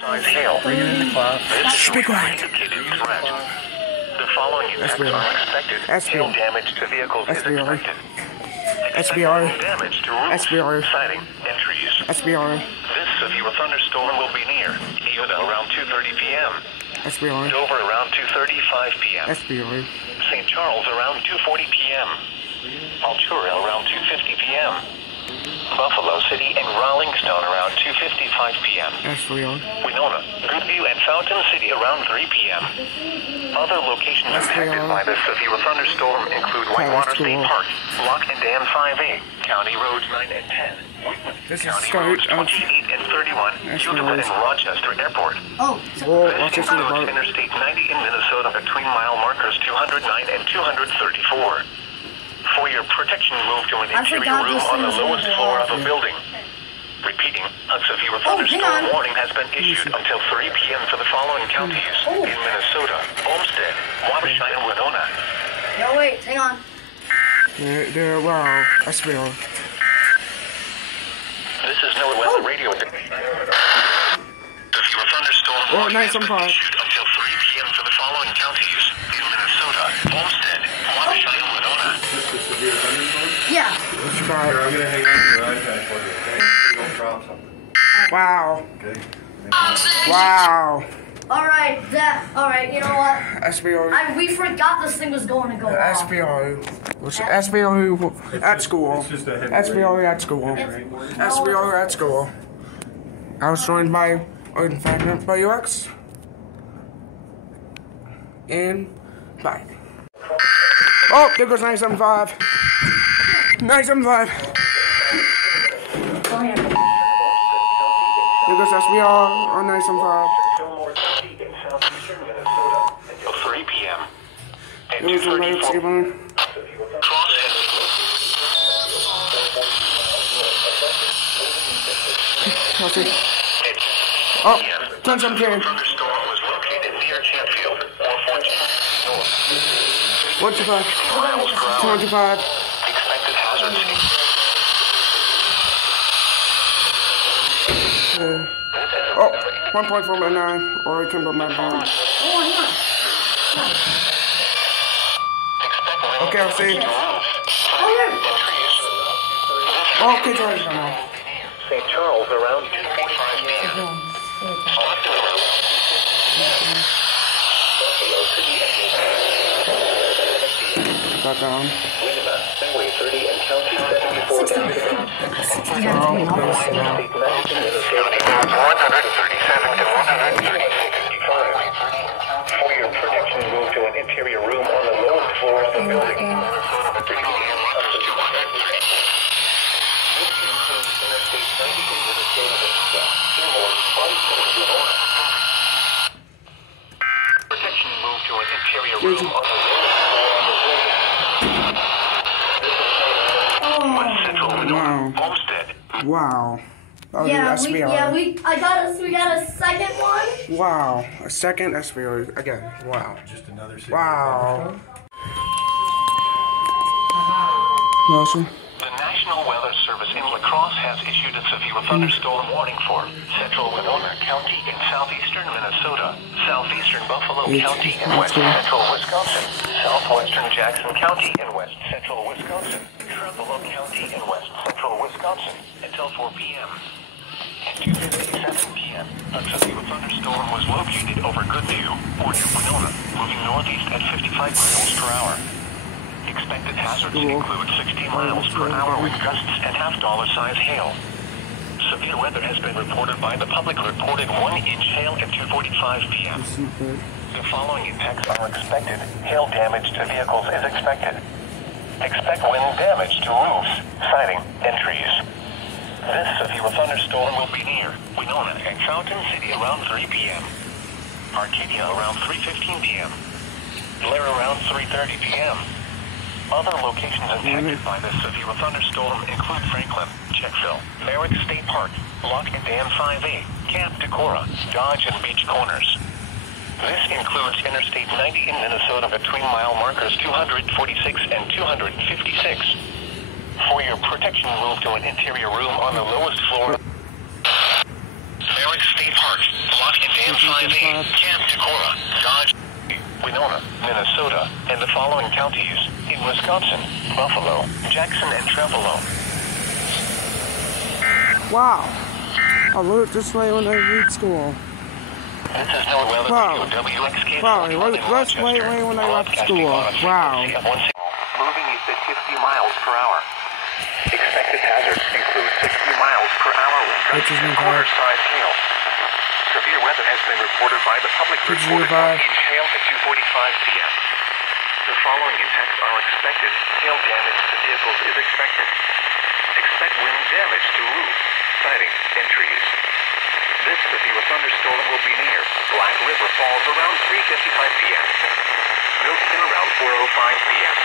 Hail. Bring it in the class. Shh, be quiet. The following effects are expected. Hail damage to vehicles is expected. SBR. Damage to roofs, SBR. siding, and trees. SBR. This severe thunderstorm will be near Iona around 2:30 p.m. SBR. Dover around 2:35 p.m. SBR. St. Charles around 2:40 p.m. Altura around 2:50 p.m. Buffalo City and Rollingstone around 2:55 p.m. SBR. Winona, Goodview, and Fountain City around 3 p.m. Other locations impacted by this severe thunderstorm include Whitewater State Park, Lock and Dam 5A, County Roads 9 and 10, This is County Roads 28 and 31, Utica and Rochester Airport. This includes Interstate 90 in Minnesota between mile markers 209 and 234. For your protection, move to an interior room on the lowest floor of a building. Repeating, a severe thunderstorm warning has been issued until 3 p.m. for the following counties in Minnesota: Olmsted, Wabash, and Winona. No, wait, hang on. Wow, SBR. This is NOAA Weather Radio. Severe thunderstorm warning has been issued until 3 p.m. for the following counties in Minnesota: Olmsted, Wabash, and Winona. Yeah. I'm gonna hang on to your iPad for you, okay? Don't drop something. Wow. Okay? Wow. Alright, you know what? SBR. We forgot this thing was going to go off. SBR. SBR at school. SBR at school. SBR at school. I was joined by UX. And bye. Oh, there goes 975. 975. There goes SBR on 975. 3 p.m. and There was a light signal. Oh, 1017. Thunderstorm was located near Chatfield, 414 north. 125. 225. Expected hazard Oh, 1.499, or it can go my bomb. Okay, I'll see. Oh, kids already come out. St. Charles around 2:45 p.m. Stockton around 2:50. Buffalo City and Got down. Winona, Highway 30 and County 74 down. For your protection, move to an interior room on the lowest floor of the building. Protection, move to an interior room on the lowest floor of the building. West Central Winona, Olmsted. Wow. Oh, Yeah, SBR. we got a second one. Wow. A second SBR again. Wow. Just another city. Wow. Awesome. The National Weather Service in La Crosse has issued a severe thunderstorm warning for central Winona County in southeastern Minnesota, southeastern Buffalo County in west central Wisconsin, southwestern Jackson County in west central Wisconsin, Trempealeau County in west central Wisconsin until 4 p.m. At 2:57 p.m., a severe thunderstorm was located over Goodview, or near Winona, moving northeast at 55 miles per hour. Expected hazards include 60 miles per hour wind gusts and half-dollar-size hail. Severe weather has been reported by the public, reporting 1-inch hail at 2:45 p.m. The following impacts are expected. Hail damage to vehicles is expected. Expect wind damage to roofs, siding, and trees. This severe thunderstorm will be near Winona and Fountain City around 3 p.m. Arcadia around 3:15 p.m. Blair around 3:30 p.m. Other locations impacted by this severe thunderstorm include Franklin, Checkville, Merritt State Park, Lock and Dam 5A, Camp Decorah, Dodge, and Beach Corners. This includes Interstate 90 in Minnesota between mile markers 246 and 256. For your protection, move to an interior room on the lowest floor. Merritt State Park, Lock 158, Camp Decorah, Dodge, Winona, Minnesota, and the following counties in Wisconsin: Buffalo, Jackson, and Trevolo. Wow. I looked this way when I read school. This is no weather Wow. WXK. Wow, let's wait when I left school. Wow. Moving east at 50 miles per hour. Expected hazards include 60 miles per hour wind gusts and quarter-size hail. Severe weather has been reported by the public report of hail at 2:45 p.m. The following impacts are expected. Hail damage to vehicles is expected. Expect wind damage to roofs, siding, and trees. This severe thunderstorm will be near Black River Falls around 3:55 p.m. Milton around 4:05 p.m.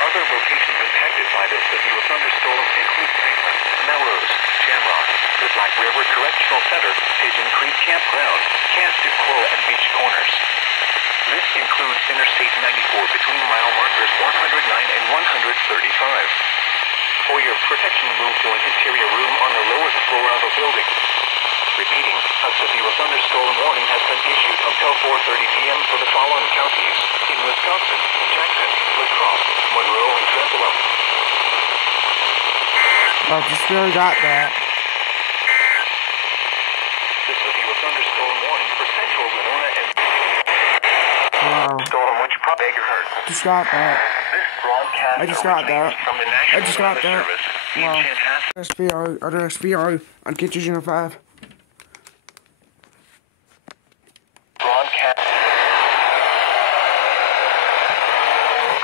Other locations impacted by this severe thunderstorm include Franklin, Melrose, Shamrock, the Black River Correctional Center, Pigeon Creek Campground, Camp Decorah, and Beach Corners. This includes Interstate 94 between mile markers 109 and 135. For your protection, move to an interior room on the lowest floor of a building. Repeating, a severe thunderstorm warning has been issued until 4:30 p.m. for the following counties in Wisconsin: Jackson, La Crosse, Monroe, and Trevolo. Oh, just really got that. The severe thunderstorm warning for central Winona and Wow. storm which beg your heart. Just got that. This broadcast I just got that. from the National I just got Weather that. Service. Wow. Each and half SBO, other SBO on Kitchen Unit 5. broadcast.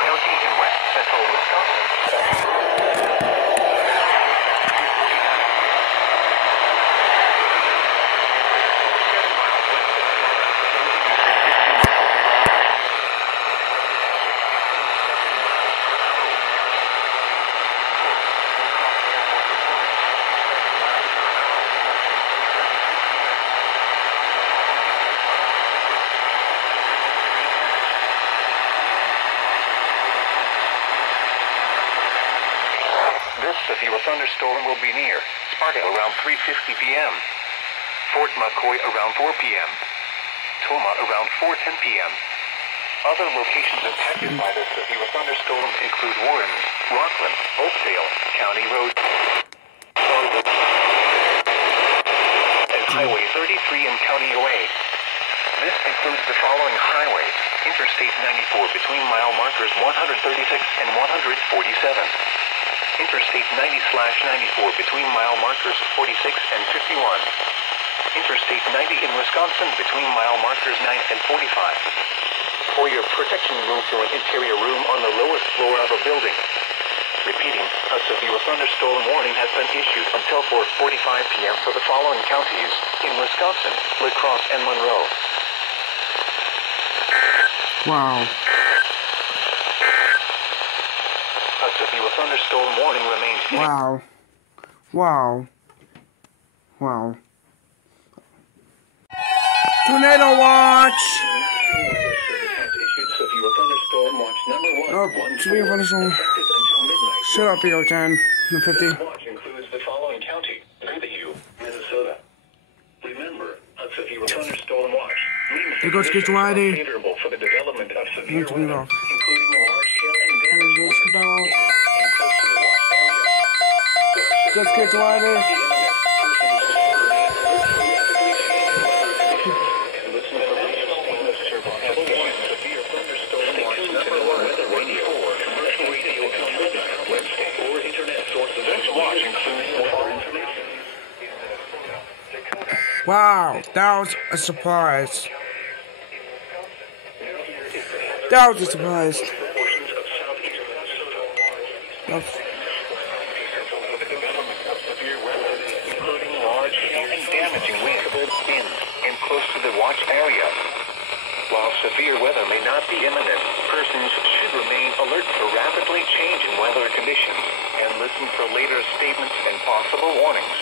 County in west central Wisconsin. This severe thunderstorm will be near Sparta around 3:50 p.m. Fort McCoy around 4 p.m. Toma around 4:10 p.m. Other locations impacted by this severe thunderstorm include Warren, Rockland, Oakdale, County Road, and Highway 33 and County OA. This includes the following highways: Interstate 94 between mile markers 136 and 147. Interstate 90/94 between mile markers 46 and 51. Interstate 90 in Wisconsin between mile markers 9 and 45. For your protection, move to an interior room on the lowest floor of a building. Repeating, a severe thunderstorm warning has been issued until 4:45 p.m. for the following counties in Wisconsin: La Crosse and Monroe. Wow. A severe thunderstorm warning remains. Wow. Wow. Wow. Tornado watch! Oh, severe thunderstorm. Shut up, EO10. 50. Watch includes the following county: Fairview, Minnesota. Remember, a severe thunderstorm watch means It goes get your ID. favorable for the development of severe Let's move weather, on. including large hail and damage Let's get out. and close to the watch area. Let's get your ID. The internet, persons and listen to radio statements survival warning. Severe thunderstorm watch number 1 weather radio or commercial radio until midnight Wednesday or internet sources. This watch includes more information. Wow, that was a surprise. That was a surprise. Portions of southeast Minnesota. That was, Severe weather, including large hail and damaging winds and close to the watch area. While severe weather may not be imminent, persons should remain alert for rapidly changing weather conditions and listen for later statements and possible warnings.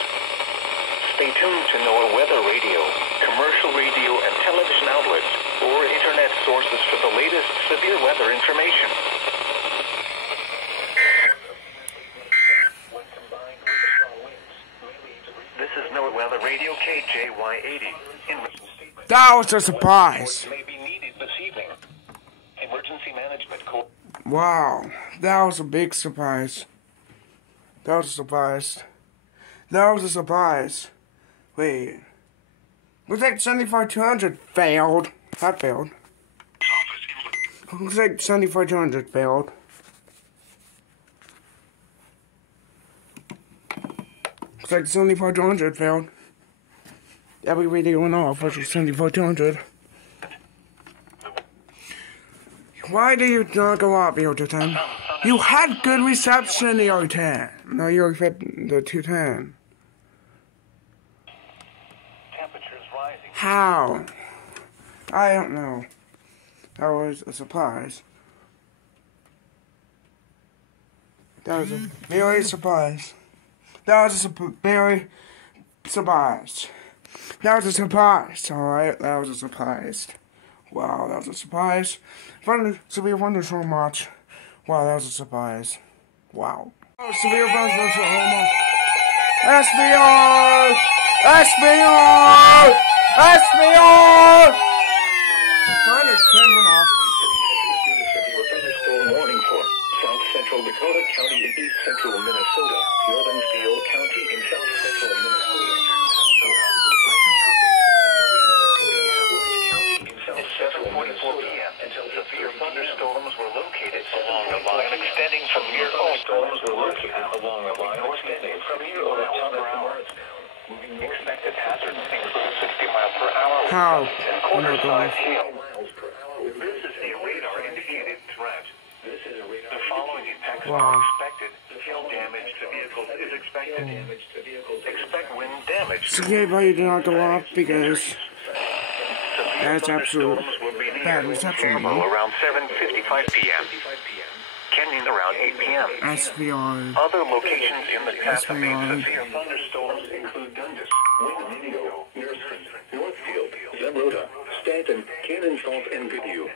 Stay tuned to NOAA Weather Radio, commercial radio and television outlets, or internet sources for the latest severe weather information. This is NOAA Weather Radio KJY80 in That was a surprise. May be needed this evening. Emergency management corps. Wow, that was a big surprise. That was a surprise. That was a surprise. Wait. Looks like 75-200 failed. That failed. Looks like 75-200 failed. Looks like 75-200 failed. Every video went off was 75-200. Why do you not go up, EO210? You had good reception, EO10. No, you fit the 210. Temperatures rising. How? I don't know. That was a surprise. That was a very surprise. That was a very surprise. That was a surprise, alright? That was a surprise. Wow, that was a surprise. Severe thunderstorm watch. Wow, that was a surprise. Wow. Oh, severe thunderstorm watch. SBR! SBR! SBR! Finally, turn one off. Severe thunderstorm warning for South Central Dakota County in East Central Minnesota, Northern Steele County in South Central Minnesota. Until severe thunderstorms were located along a line extending from near storms were located along a line extending from near over 10 hours. Expected hazards include 60 miles per hour How? and quarter-size hail. This is a radar-indicated threat. The following impacts are expected. Hail damage to vehicles is expected. Expect wind damage. So yeah, but you did not go off because that's absolute bad reception. Around 7:55 p.m. Canyon around 8 p.m. SVR. Other locations in the path of SVR. severe thunderstorms include Dundas, Winnebago, Nursing, Northfield, Zemrota, Stanton, Cannon Falls, and Goodhue.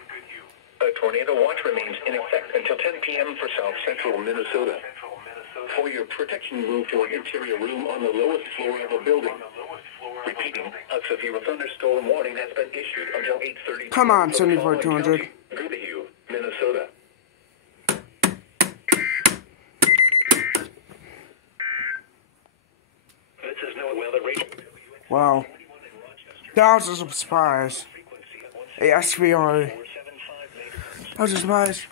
A tornado watch remains in effect until 10 p.m. for South Central Minnesota. For your protection, move to an interior room on the lowest floor of a building. Repeating, a severe thunderstorm warning has been issued until 8:30. Come on, 74-200. Goodhue, Minnesota. This is no weather radio. Wow. That was a surprise. Hey, SVR. That was a surprise.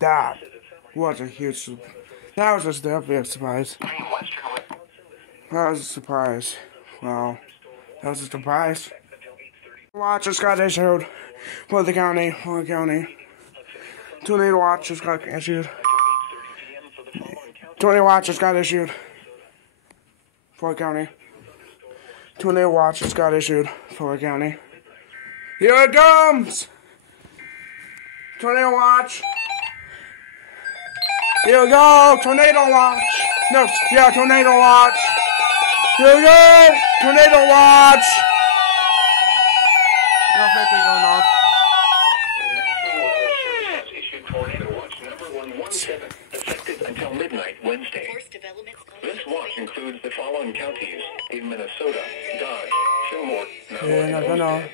That was a huge surprise. That was definitely a surprise. That was a surprise. Wow. That was a surprise. Watch just got issued for the county. Tornado watch just got issued. 20 watch just got issued for the county. Tornado watch just got issued for the county. Here it comes! Tornado watch. Here we go! Tornado watch! No, yeah, tornado watch! Here we go! Tornado watch! No, 50 going off. Has issued tornado watch number 117, effective until midnight Wednesday. This watch includes the following counties in Minnesota: Dodge, Fillmore, No.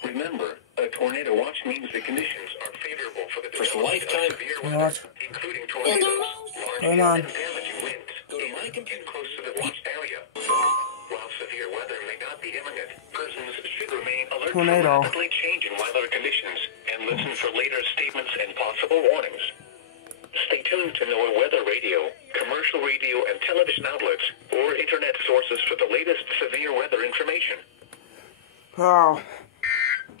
Remember, a tornado watch means the conditions are favorable for the development of severe weather, including tornadoes, large and damaging winds in and close to the watch area. While severe weather may not be imminent, persons should remain alert to rapidly changing weather conditions and listen for later statements and possible warnings. Stay tuned to NOAA Weather Radio, commercial radio and television outlets, or internet sources for the latest severe weather information. Wow.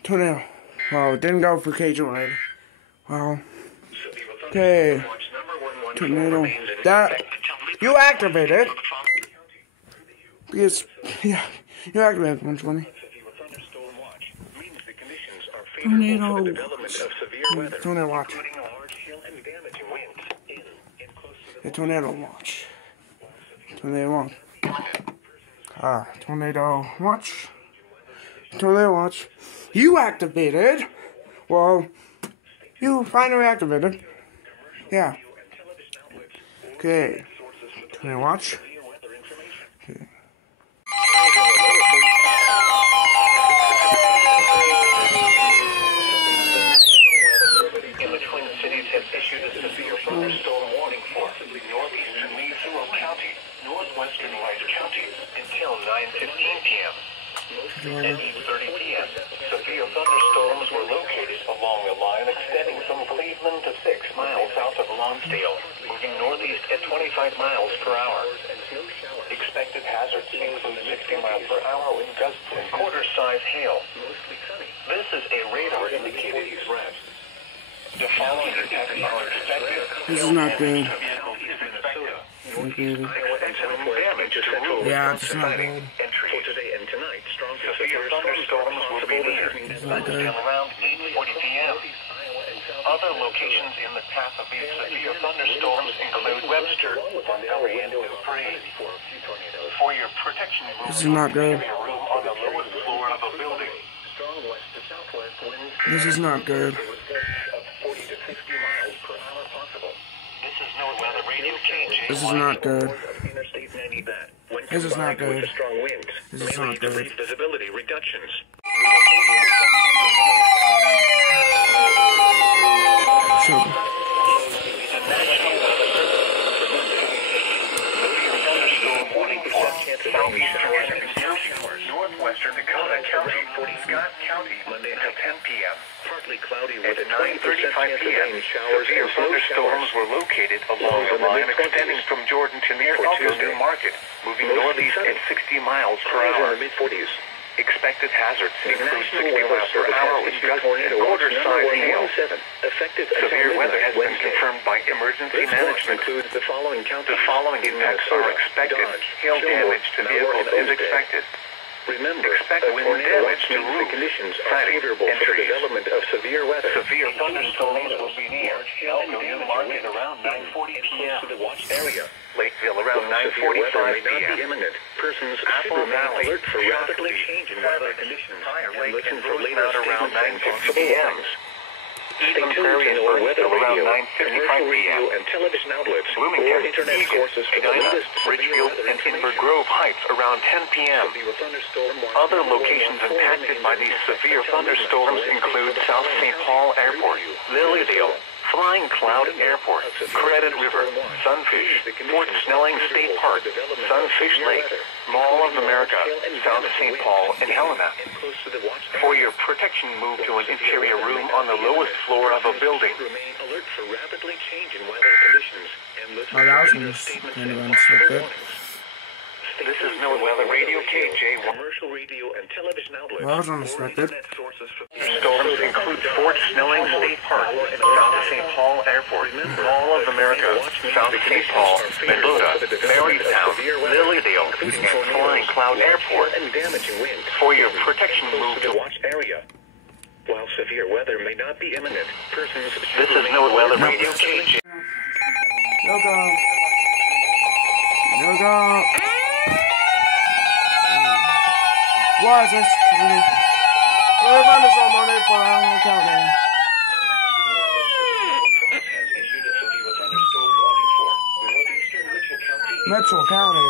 Tornado. Wow, didn't go for cage ride. Wow. Okay. Tornado. That. You activated. Because, yeah. You activated 120. Tornado. Tornado watch. The tornado watch. Tornado watch. Tornado watch. Tornado watch. You activated. Well, you finally activated. Yeah. Okay. Tornado watch. Okay. counties until 9:15 p.m. At 8:30 p.m., severe thunderstorms were located along a line extending from Cleveland to 6 miles south of Lonsdale, moving northeast at 25 miles per hour. Expected hazards include 60 miles per hour wind gusts and quarter-size hail. This is a radar-indicated threat. The following attacks are expected. This is not good. Yeah, it's not good. For today and tonight, strong severe thunderstorms will be near until around 8:40 p.m. Other locations in the path of these severe thunderstorms include Webster, Montgomery, and Dupree. For your protection, This is not good. a room on the lowest floor of a building. Strong west to southwest winds. This is not good. Of 40 to 50 miles per hour possible. This is NOAA Radio KJ. This is not good. Interstate 90 bat. When This is not combined with good. the strong winds, This is may not lead to good. brief visibility reductions. So, Northwestern Dakota County, Scott County, Monday until 10 p.m. Partly cloudy with a 9:35 p.m. Showers and thunderstorms were located along the line extending from Jordan to near Elko New Market, moving northeast at 60 miles per hour. Mid-40s. Expected hazards include 60 miles per hour with gusts and quarter-size hail. Severe weather has been confirmed by emergency management. Includes the following counties. The following impacts are expected. Hail damage to vehicles is expected. Remember, expect wind damage to roofs, siding, and trees. Development of severe weather. Severe thunderstorms will be near Elko New Market around 9:40 p.m. To the watch area. Lakeville around 9:45 p.m. Persons Apple Valley alert for rapidly changing weather conditions. Fire Lake and Rosemount around 9:50 p.m. Stay tuned to NOAA Weather Radio, commercial radio and television outlets, or internet sources for the latest Ridgefield and Inver Grove Heights around 10 p.m. Other locations impacted by these severe thunderstorms include South St. Paul Airport, Lilydale, Flying Cloud Airport, Credit River, Sunfish, Fort Snelling State Park, Sunfish Lake, Mall of America, South St. Paul, and Helena. For your protection, move to an interior room on the lowest floor of a building. Remain alert for rapidly changing weather conditions and listen oh, that was to kind statements of and unexpected. This is NOAA Weather Radio KJ, commercial radio and television outlets. That was unexpected. Storms include Fort Snelling State Park, South St. Paul Airport, Mall of America, South St. Paul, Mendota, Marystown, Lilydale, and Flying Cloud Airport. For your protection, move to watch area. While severe weather may not be imminent, persons should remain NOAA Weather Radio KJ. No go. No go. What is this? We're thunderstorm on it for our county. Mitchell County.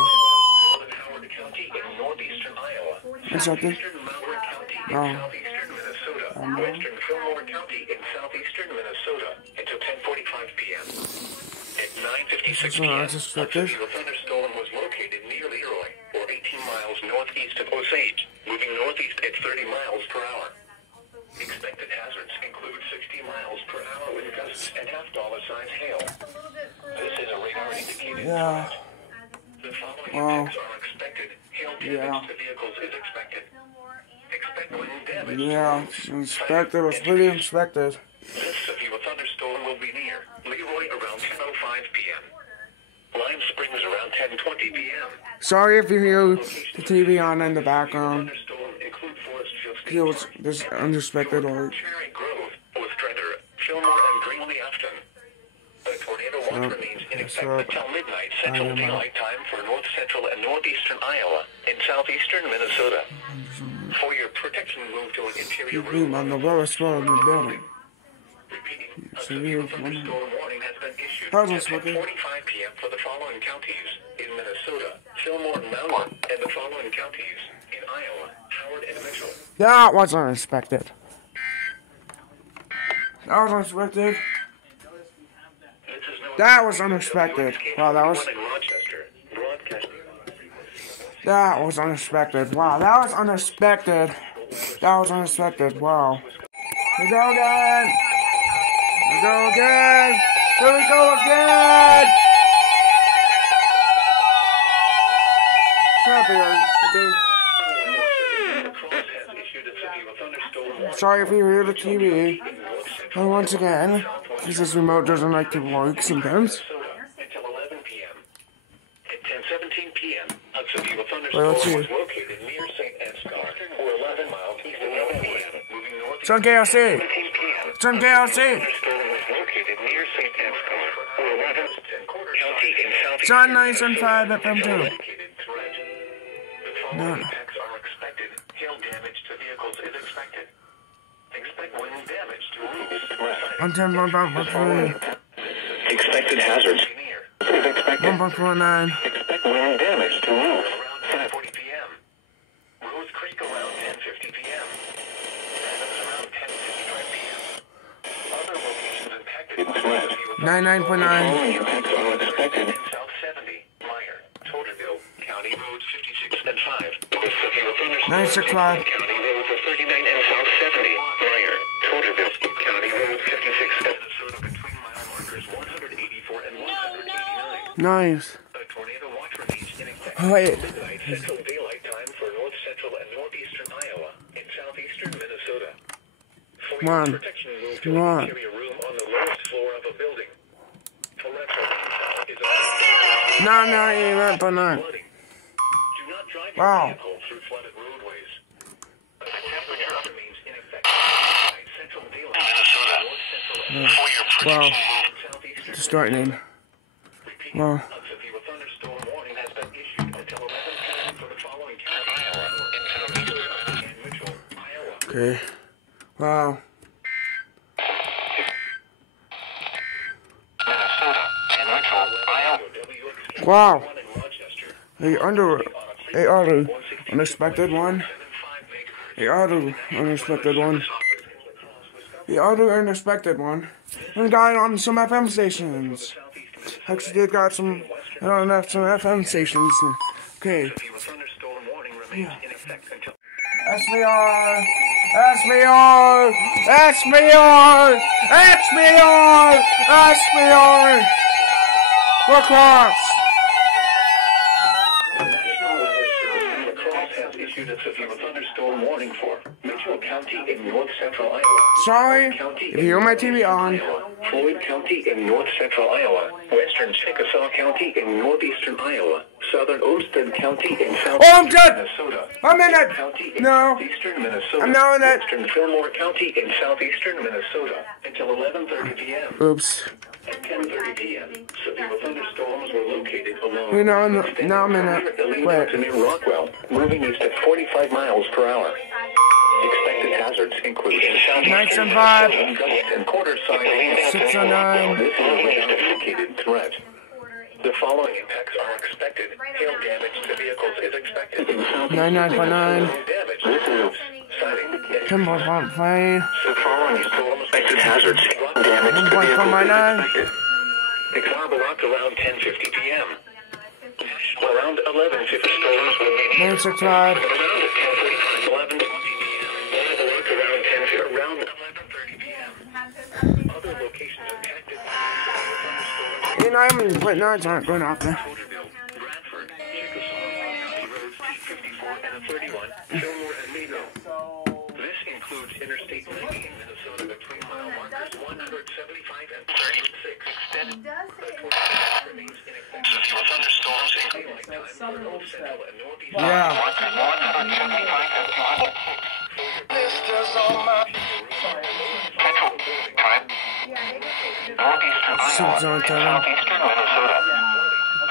It's okay. Oh. Western Fillmore County in southeastern Minnesota until 10:45 p.m. At 9:56 p.m., a severe thunderstorm was located near Leroy, or 18 miles northeast of Osage, moving northeast at 30 miles per hour. Expected hazards include 60 miles per hour with gusts and half-dollar-size hail. This is a radar-indicated Yeah. The following effects are expected. Hail damage to vehicles is expected. Expect wind damage. Yeah, inspected. It was pretty inspected. This severe thunderstorm will be near Leroy around 10:05 p.m. Lime Springs around 10:20 p.m. Sorry if you hear the TV on in the background. Thunderstorm include Forestfield It was this unexpected alert. Cherry Grove, Ostrander, Fillmore, and Greenlee Afton. The tornado watch remains in effect until midnight Central Daylight Time for north central and northeastern Iowa and southeastern Minnesota. For your protection, move to an interior room On the lowest floor of the building. Repeating, a severe thunderstorm warning has been issued How's at this looking? 10:45 p.m. for the following counties in Minnesota, Fillmore and Mountain, and the following counties in Iowa, Howard and Mitchell. That was unexpected. That was unexpected. That was unexpected. Wow, that was. That was unexpected. Wow, that was unexpected. That was unexpected. Wow. Here we go again. Here we go again. Here we go again. Shut up, here. Sorry if you hear the TV. And once again, because this remote doesn't like to work sometimes. Until 11 p.m. At 10:17 p.m., Hudsonville Wait, thunderstorm let's see. was located near St. Edgar, or 11 miles east of Elmwood. Moving north It's on KLC. 17 p.m. It's on KLC. Thunderstorm was located near St. Edgar, or 11 county in southeast. It's on 975 FM too. The following impacts are expected. Hail damage to vehicles is expected. Expect wind damage to roofs. On 10.1.3. Expected hazards. Is expected. 1.49. Expect wind damage to roofs. Around 10:40 p.m. Rose Creek around 10:50 p.m. Adams around 10:55 p.m. Other locations impacted. 99.9. Impacts are expected. South 70, Meyer, Totterville, County Roads 56 and 5. Severe thunderstorms. 965. County Roads 39 and South 70, Meyer, Totterville, County Roads 56 and Minnesota between mile markers 184 and 189. Nice. A tornado watch remains in effect. Wait. Midnight Central Daylight Time for north central and northeastern Iowa and southeastern Minnesota. For your One. protection, move to One. an interior room on the lowest floor of a building. Electrical intel is available. No, even but no. Flooding. Do not drive your Wow. vehicle through flooded roadways. The temperature remains in effect. Midnight Central Daylight Minnesota. North central and for your Wow. protection, move to southeastern. It's starting. Repeat. Wow. A severe thunderstorm warning has been issued until 11 p.m. for the following counties: Iowa, in southeastern and Mitchell, Iowa. Okay. Wow. Minnesota and Mitchell, Iowa. Wow. A other unexpected one. A other unexpected one. The other unexpected one. And got it on some FM stations. Actually did got some on some FM stations. Okay. Yeah. SBR! SBR! SBR! SBR! SBR! We're cross! Has issued a severe thunderstorm warning for Mitchell County in north central Iowa. Sorry, County if you hear my TV on. Floyd County in north central Iowa. Western Chickasaw County in northeastern Iowa. Southern Olmsted County in southeastern Oh, I'm dead! Minnesota. I'm in it! County in No. southeastern Minnesota. I'm now in it. Western Fillmore County in southeastern Minnesota until 11:30 p.m. Oops. At 10:30 p.m., severe thunderstorms were located along. Wait, now I'm in it. Wait. To near Rockwell, moving east at 45 miles per hour. Expected hazards include in southeastern 975. and quarter size 609. This is a sophisticated threat. The following impacts are expected. Hail damage to vehicles is expected. 99.9. Damage to roofs, siding, and 10.5. the following storm expected hazards. Damage to vehicles is 1.49. expected. Example rock around 10:50 p.m. Around 11:50 storms will be 965. around 10:45, 11:20 p.m. Example rock around 10:50 around 11:30 p.m. Other locations impacted by You know, I'm putting odds aren't going out there. Totterville, Bradford, Chickasaw, County Roads 54 and 31, Fillmore and Meadow. This includes Interstate 90 in Minnesota between mile markers 175 and 36 extended. The tornado remains in effect. Severe thunderstorms in daylight time for north central and northeast. Yeah. Markers 175 and 206. Northeastern Iowa, Six on time. southeastern Minnesota.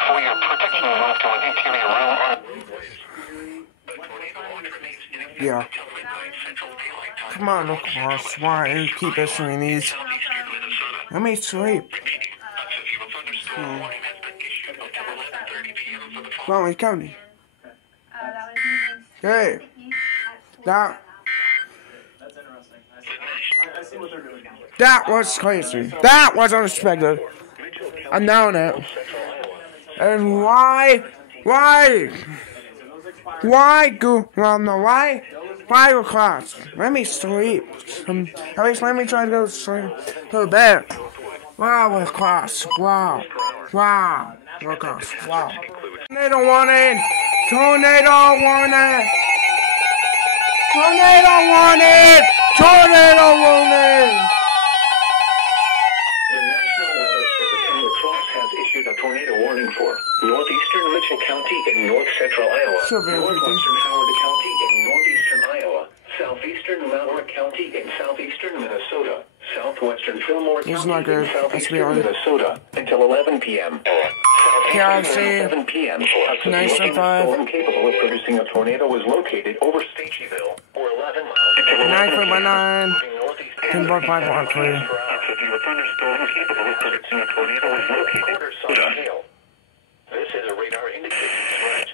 For your protection, move to an interior room on roadways. The tornado watch remains in effect Yeah. until midnight Central Daylight Time. Come on, look cross. Why you keep issuing these? Southeastern Minnesota. Let me sleep. Repeating, a severe thunderstorm warning has been issued until 11:30 p.m. for the Well, he's counting. Hey. That. That's interesting. I see what they're doing now. That was crazy. That was unexpected. I'm down it. And why? Why? Why go? Well, no, why? 5 o'clock. Let me sleep. At least let me try to go to sleep. Go to bed. Wow, we're class. Wow. Wow. We're class. Wow. Tornado warning. Tornado warning. Tornado warning. Tornado warning. The National Weather Service in La Crosse has issued a tornado warning for northeastern Mitchell County in north central Iowa, northwestern Howard County in northeastern Iowa, southeastern Malheur County in southeastern Minnesota, southwestern Fillmore County in southeastern Minnesota until 11 p.m. Southeastern 7 p.m. A Nice severe storm capable of producing a tornado was located over Staceyville, or 11 miles until 9.9. 10.5. Severe thunderstorm capable of producing a tornado was located over Southern Hill. This is a radar indicated threat.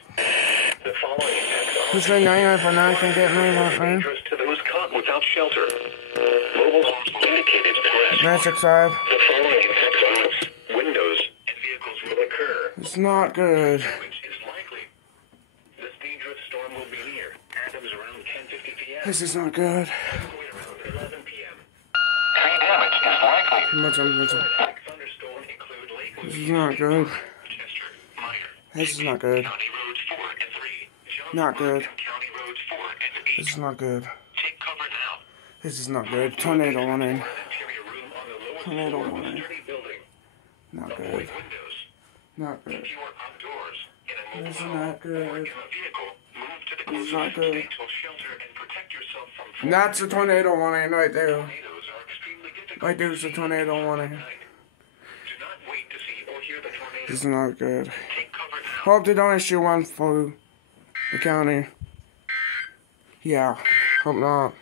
The following impacts are Who's saying 99.9 can get 99.9? dangerous to those caught without shelter. Mobile indicated threat. 965. The following impacts on windows and vehicles will occur. It's not good. Which is likely. This dangerous storm will be near Adams around 10:50 p.m. This is not good. Around 11 p.m. Tree damage is likely. Thunderstorm include Lakewood, This is not good. Chester, Meyer, This is not good. County Roads 4 and 3, Not good. County Roads 4 and 8. This is not good. Take cover now. This is not good. Tornado warning. Interior room on the lower Tornado floor of a warning. sturdy building. Not Avoid good. windows. Not good. If you are outdoors in a mobile This is home not or in good. a vehicle, move to the This is closest not good. substantial shelter and protect yourself from That's a tornado warning right there. tornadoes are extremely difficult. Right there's a tornado warning. Do not wait to see or hear the tornado. This is not good. Take cover now. Hope they don't issue one for the county. Yeah, hope not.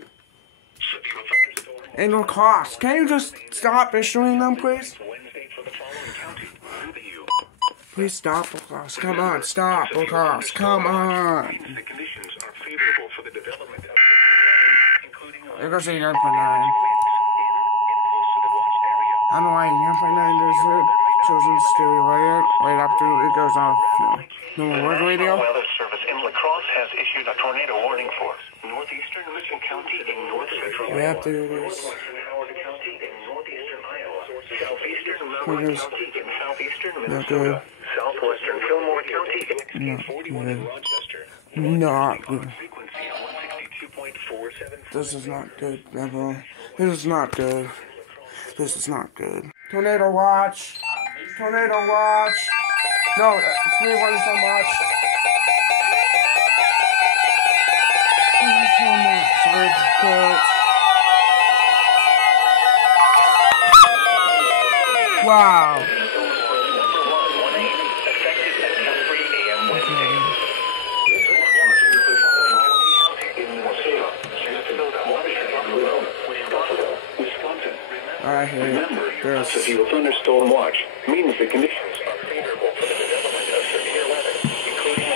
Severe thunderstorm And no cost. Can you just stop issuing them, please? Wednesday for the following county. Through the U. Please stop, Lucas. Come on, stop, Lucas. Come on. The conditions are favorable for the development of severe weather, including There goes the 9.9. winds in close to the watch area. I don't know why 9.9 does it. Chosen stereo right after it goes off. No more word radio. The Weather Service in La Crosse has issued a tornado warning for northeastern Mitchell County in north central We have to do this. northwestern Howard County in northeastern Iowa, southeastern Malheur Please. County in southeastern Not Minnesota, good. southwestern Fillmore County in Not 41 in good. Rochester. Not good. Frequency 162.47. This is not good, everyone. This is not good. This is not good. Tornado watch. Tornado watch. No, it's me wanting so much. Thank you so much. Very good. Wow. I hear A this. severe thunderstorm watch means the conditions are favorable for the development of severe weather, including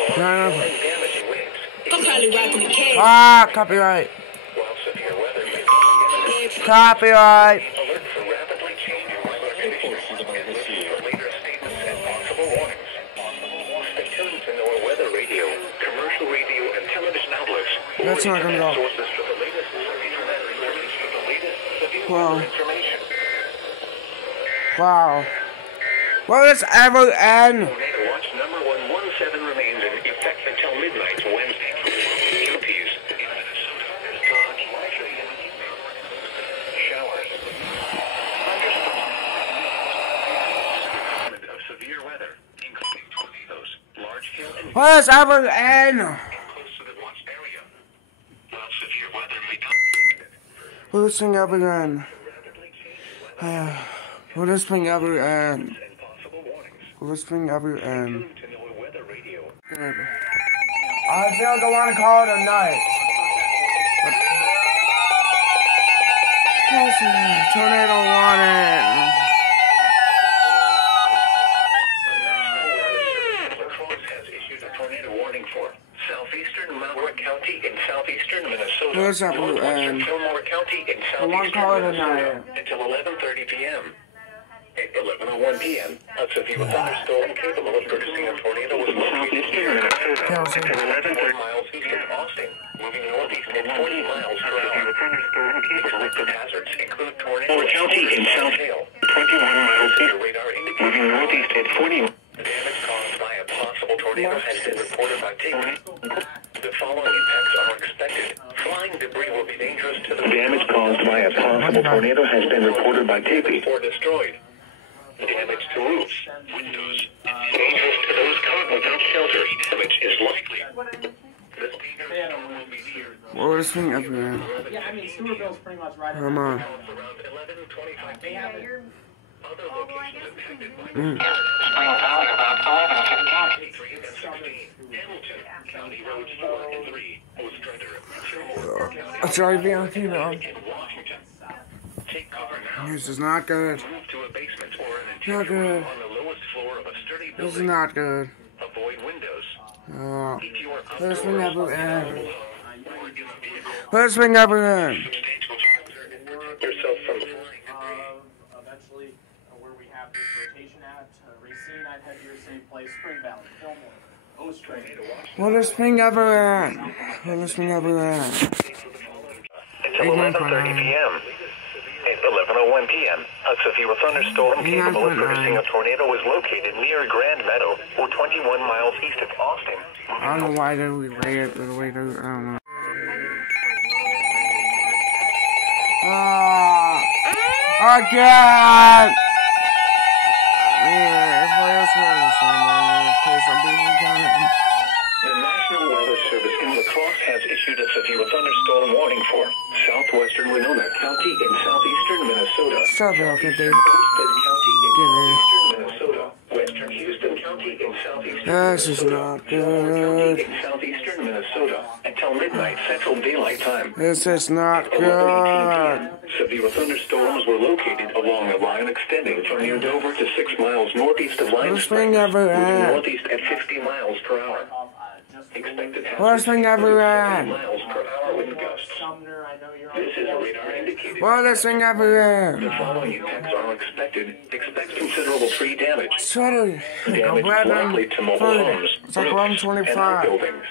damaging winds. I'm probably rocking the cake. Ah, copyright. While severe weather may be imminent, Copyright. alert for rapidly changing weather conditions and listen for later statements and possible warnings. Stay tuned to NOAA Weather Radio, commercial radio, and television outlets. That's not gonna go. Sources for the latest severe weather information. Wow. Information. Wow. Will this ever end? Tornado watch number 117 remains in effect until midnight Wednesday. Counties in Minnesota. Dodge likely in the evening. Showers. Thunderstorms. Of severe weather, including tornadoes, large hail, and Will this ever end? close to the watch area. While severe weather may not be imminent, Will this thing ever end? rapidly changing weather Will this thing ever end? and possible warnings. Will this thing ever end? Tune to NOAA Weather Radio. Good. I feel like I want to call it a night. Tornado warning. La Crosse has issued a tornado warning for southeastern Malheur County in southeastern Minnesota, Where's that northwestern end? Fillmore County in I want to call it southeastern a Minnesota night. until 11:30 p.m. At 11:01 p.m., a severe thunderstorm capable of producing a tornado was located near Minnesota at 11 miles east of Austin, moving northeast at 40 miles per hour. Expected hazards include tornado county in South Hale, 21 miles east. Radar moving northeast at 40. Damage caused by a possible tornado has been reported by tape. The following impacts are expected. Flying debris will be dangerous to the damage caused by a possible tornado has been reported by tape or destroyed. Damage to roofs, windows, dangerous to those caught without shelter. Damage is likely. This dangerous storm will be near. What was the thing everywhere? Yeah, I mean, Stewartville's pretty much right Come on. Around 11:25 They have p.m. it. Other locations impacted by Mm. Spring Valley about 11:15. And 16. Hamilton, County Roads 4 and 3. Ostrander, Fillmore, County It's already on TV. in Washington. Take cover now. This is not good. Move to a basement or an Not interior good. room on the lowest floor of a sturdy This is building. not good. Avoid windows. Oh. If you are First thing outdoors, ever or in in. a vehicle, First thing ever in. substantial hazard and protect yourself from flying debris. Eventually, where we have this rotation at, Racine, I'd head to your safe place, Spring Valley, Fillmore, Ostrander. First thing ever in. First thing ever in. Until 11:30 p.m. At 11:01 p.m., a severe thunderstorm capable of producing a tornado was located near Grand Meadow, or 21 miles east of Austin. I don't know why they relay it the way they, I don't know. Again! Yeah, if I else knows someone, in case I'm being done. The National Weather Service in La Crosse has issued a severe thunderstorm warning for southwestern Winona County in southeastern Minnesota, Stop it, okay, dude. Olmsted County in Get me. southeastern Minnesota, western Houston County in southeastern This is Minnesota, not Fillmore good. County in southeastern Minnesota until midnight Central Daylight Time. This is not At 11:18 good. p.m., severe thunderstorms were located along a line extending from near Dover to 6 miles northeast of Lime Worst thing Springs, ever moving had. northeast at 50 miles per hour. Expected Worst thing ever had. miles per hour wind gusts. Sumner, I know you're on This is a radar indicated. Worst thing ever The had. following impacts are expected. Expect considerable tree damage. Sweater. Damage likely to mobile homes, It's like roofs, and 125. outbuildings.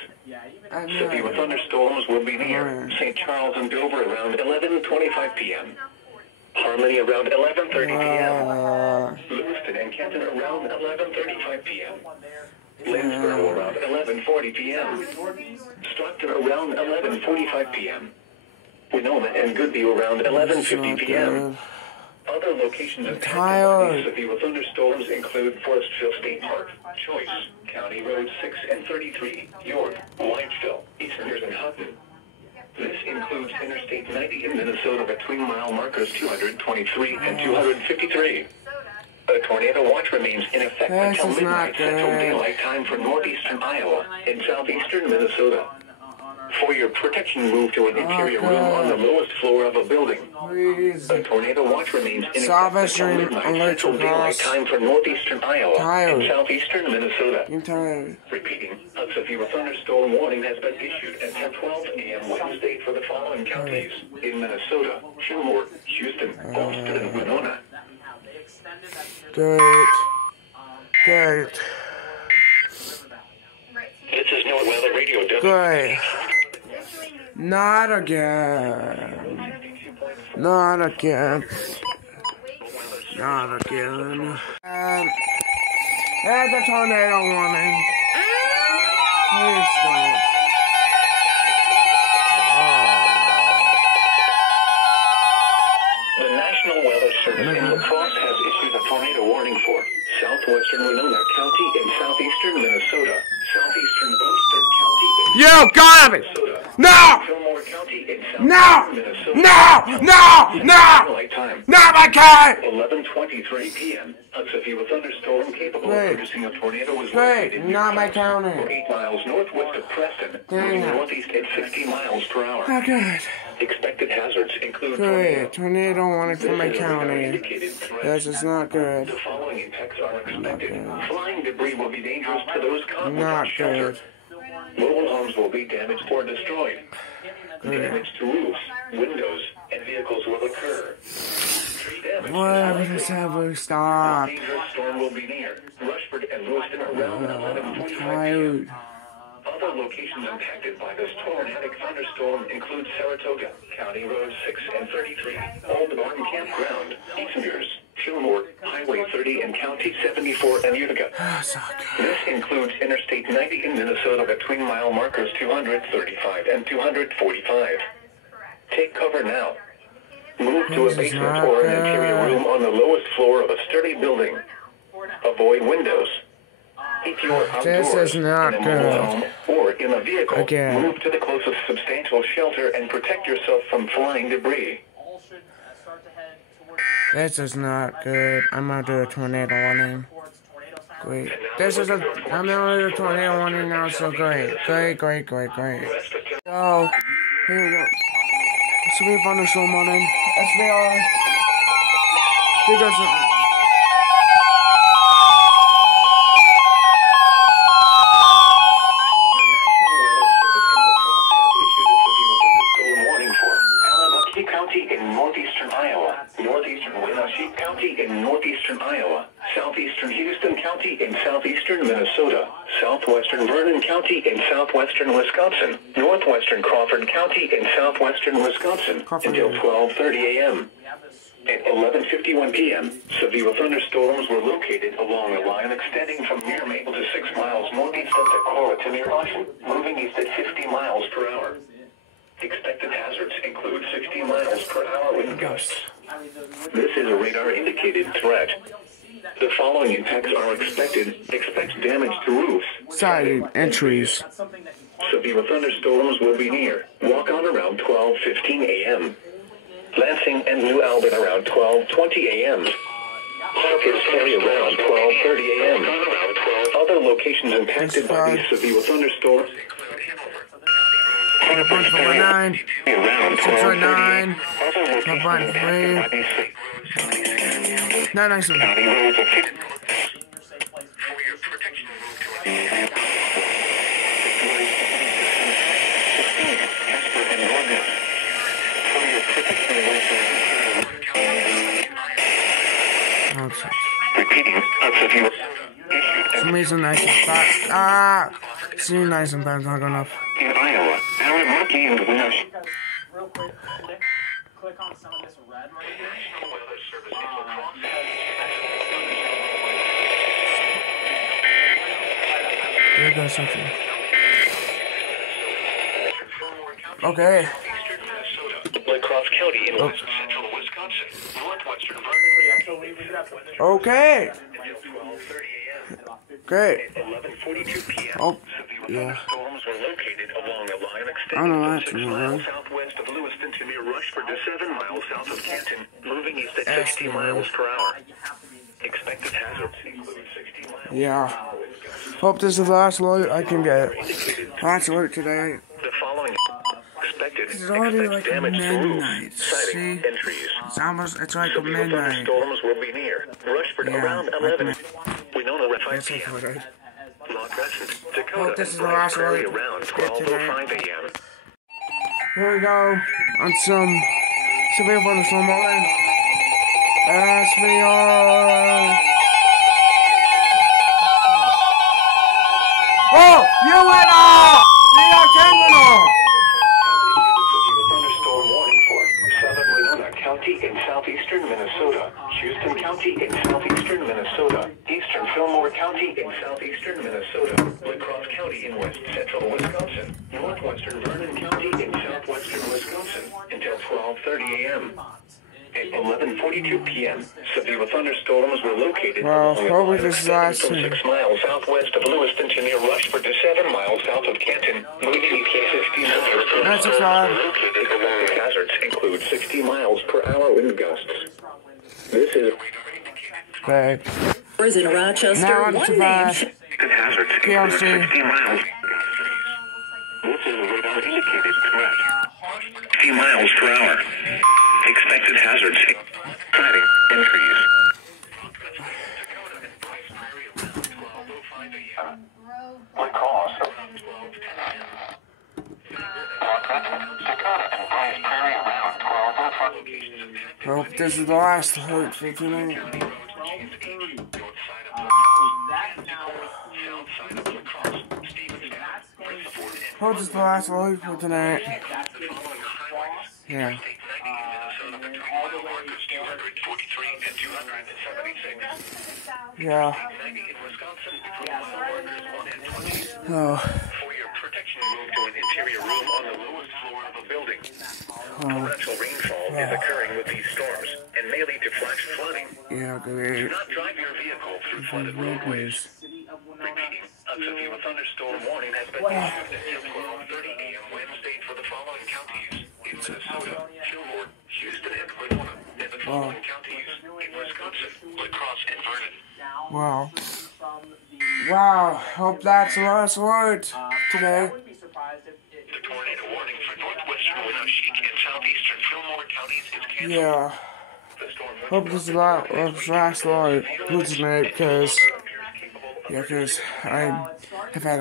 I Severe know. thunderstorms will be near Alright. St. Charles and Dover around 11:25 p.m. Harmony around 11:30 p.m. Lewiston and Kenton around 11:35 p.m. Lanesboro around 11:40 p.m. Stockton around 11:45 p.m. Winona and Goodby around 11:50 p.m. Other locations of tired. severe thunderstorms include Forestville State Park, Choice, County Road 6 and 33, York, Whiteville, Easterners, and Hutton. This includes Interstate 90 in Minnesota between mile markers 223 and 253. A tornado watch remains in effect This until is not midnight Central good. Daylight Time for northeastern Iowa and southeastern Minnesota. For your protection, move to an interior room on the lowest floor of a building. Please. A tornado watch remains in effect Salvation until midnight alert Central Daylight across. Time for northeastern Iowa Tired. and southeastern Minnesota. I'm tired. Repeating, a severe thunderstorm warning has been issued at 10:12 a.m. Wednesday for the following counties in Minnesota: Fillmore, Houston, Olmsted, and Winona. Good. Good. This is NOAA Weather Radio. Good. Not again. Not again. Not again. There's a tornado warning. Please don't. The National Weather Service in La Crosse has issued a tornado warning for southwestern Winona County in southeastern Minnesota, southeastern Olmsted County in You got me! Minnesota, No! Fillmore County in No! southeastern Minnesota. No! No! No! Daylight time. Not my cat! 11:23 p.m. A severe thunderstorm capable Wait. of producing a tornado was Wait, located near not my Preston, county. 8 miles northwest of Preston, Dang moving it. northeast at 50 miles per hour. Oh, good. Expected hazards include Good. Tornado warning for my This is a radar county. indicated threat. This is not good. The following impacts are expected. good. Flying debris will be dangerous to those caught without Not shelter. good. Mobile homes will be damaged or destroyed. Good. Damage to roofs, windows, and vehicles will occur. Tree damage. What is that? Stop. Dangerous storm will be near Rushford and Lewiston around 11:45 Tired. p.m. Other locations impacted by this tornadic thunderstorm include Saratoga, County Road 6 and 33, Old Barn Campground, Eastmears, Fillmore, Highway 30 and County 74 and Utica. This includes Interstate 90 in Minnesota between mile markers 235 and 245. Take cover now. Move to a basement or an interior room on the lowest floor of a sturdy building. Avoid windows. If you are This outdoors, is not in a mobile good. home or in a vehicle, Again. move to the closest substantial shelter and protect yourself from flying debris. All should start to head towards This is not good. I'm gonna do a tornado warning. towards tornado sirens. Great. This is a. I'm gonna do a tornado warning now, so great. Great. Oh, here we go. It's gonna be a thunderstorm warning. SBR. Here goes the. County in northeastern Iowa, northeastern Wenatchee County in northeastern Iowa, southeastern Houston County in southeastern Minnesota, southwestern Vernon County in southwestern Wisconsin, northwestern Crawford County in southwestern Wisconsin until 12:30 a.m. At 11:51 p.m., severe thunderstorms were located along a line extending from near Maple to 6 miles northeast of Decorah to near Austin, moving east at 50 miles per hour. Expected hazards include 60 miles per hour wind gusts. This is a radar-indicated threat. The following impacts are expected. Expect damage to roofs. Siding entries. Severe thunderstorms will be near. Walk on around 12:15 a.m. Lansing and New Albin around 12:20 a.m. Hawkins Ferry around 12:30 a.m. Other locations impacted by these severe thunderstorms. 1.9, 6.9, 1.3, 997. For some reason, nice and fast. Seeing nice and fast, not good enough. In Iowa, Allen Rocky and Wenatchee. Real quick, click on some of this red right here. There goes something. Okay. La Crosse County in west central Wisconsin, northwestern Vernon. Okay. Great. 11:42 p.m. Oh, severe yeah. thunderstorms were located along a line I extending know from that's 6 not miles right. southwest of Lewiston to near Rushford to 7 miles south of Canton, moving east at That's 60 not miles right. per hour. Expected hazards include 60 miles. Yeah. Hope this is the last alert I can get. Last alert today. The following expected It's already expect like damage to midnight. roofs, siding, See? and trees. It's like Severe midnight. thunderstorms will be near Rushford Yeah, around like 11. Winona at 5 That's p.m. okay. La Crescent, Dakota, Hope this and is the Bryce last Prairie alert around we get today. 12:05 a.m. Here we go on some severe thunderstorm warning. SBR. Oh, you went off! The terminal! Thunderstorm warning for southern Winona County in southeastern Minnesota, Houston County in southeastern Minnesota, eastern Fillmore County in southeastern Minnesota, La Crosse County in west central Wisconsin, northwestern Vernon County in southwestern Wisconsin until 12:30 a.m. At 11:42 p.m., severe thunderstorms were located Well, along a hopefully line this is extending from last 6 miles southwest of Lewiston to near Rushford to 7 miles south of Canton, moving east at 50 miles per hour. That's a fine. Located along the hazards include 60 miles per hour wind gusts. This is Okay. In Rochester, Now on to one the name. hazards include PLC. 60 miles. This is a radar indicated threat. 50 miles per hour. Expected hazards. Siding and trees. La Crosse. Dakota and Bryce Prairie around 12:05 Hope this is the last alert for tonight. 12:30. Hope this is the last alert for tonight. Yeah. Yeah. Oh. For your protection, move to an interior room on the lowest floor of a building. Torrential rainfall is occurring with these storms and may lead to flash flooding. Yeah, Do great. not drive your vehicle through flooded roadways. Repeating, a severe thunderstorm warning has been issued until 12:30 a.m. Wednesday for the following counties in Minnesota, Fillmore, Houston, and Winona, and the following counties in Wisconsin, La Crosse, and Vernon. Wow. Wow. Hope that's the last alert today. The tornado warning for northwestern Wenatchee and southeastern Fillmore counties is canceled. Yeah. The storm Hope this is the last alert for tonight, because I have had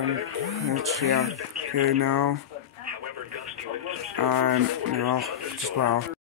you know, however, gusty winds are still just wow.